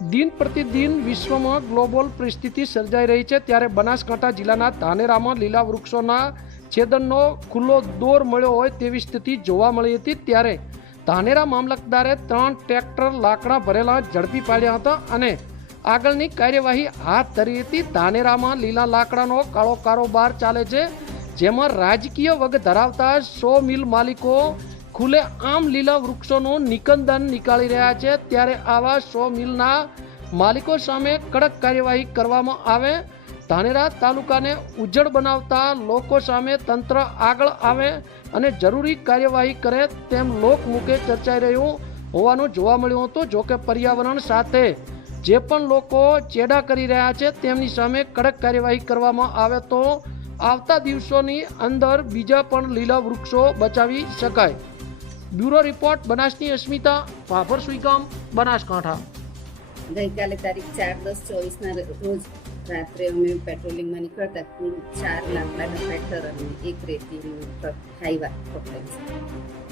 દિન પ્રતિદિન વિશ્વમાં ગ્લોબલ પરિસ્થિતિ સર્જાઈ રહી છે. ત્યારે બનાસકાંઠા જિલ્લાના ધાનેરામાં લીલા વૃક્ષોના છેદનનો ખુલ્લો દોર મળ્યો હોય તેવી સ્થિતિ જોવા મળી હતી. ત્યારે ધાનેરા મામલતદારે ત્રણ ટ્રેક્ટર લાકડા ભરેલા ઝડપી પાડ્યા હતા અને આગળની કાર્યવાહી હાથ ધરી હતી. ધાનેરામાં લીલા લાકડાનો કાળો કારોબાર ચાલે છે, જેમાં રાજકીય વગ ધરાવતા સો મિલ માલિકો ખુલ્લે આમ લીલા વૃક્ષોનું નિકંદન નીકાળી રહ્યા છે, ત્યારે આવા સો મિલના માલિકો સામે કડક કાર્યવાહી કરવામાં આવે. ધાનેરા તાલુકાને ઉજ્જડ બનાવતા લોકો સામે તંત્ર આગળ આવે અને જરૂરી કાર્યવાહી કરે તેમ લોકમુખે ચર્ચાઈ રહ્યું હોવાનું જોવા મળ્યું હતું જોકે પર્યાવરણ સાથે જે પણ લોકો ચેડા કરી રહ્યા છે તેમની સામે કડક કાર્યવાહી કરવામાં આવે તો આવતા દિવસોની અંદર બીજા પણ લીલા વૃક્ષો બચાવી શકાય. બ્યુરો રિપોર્ટ, બનાસની અસ્મિતા, ભાભર સુઈગામ, બનાસકાંઠા. ગઈકાલે તારીખ ચાર દસ ચોવીસના રોજ રાત્રે અમે પેટ્રોલિંગમાં નીકળતા કુલ ચાર લાકડાના પેટર અને એક રેતીનું ટ્રક હાઈવા પકડાય છે.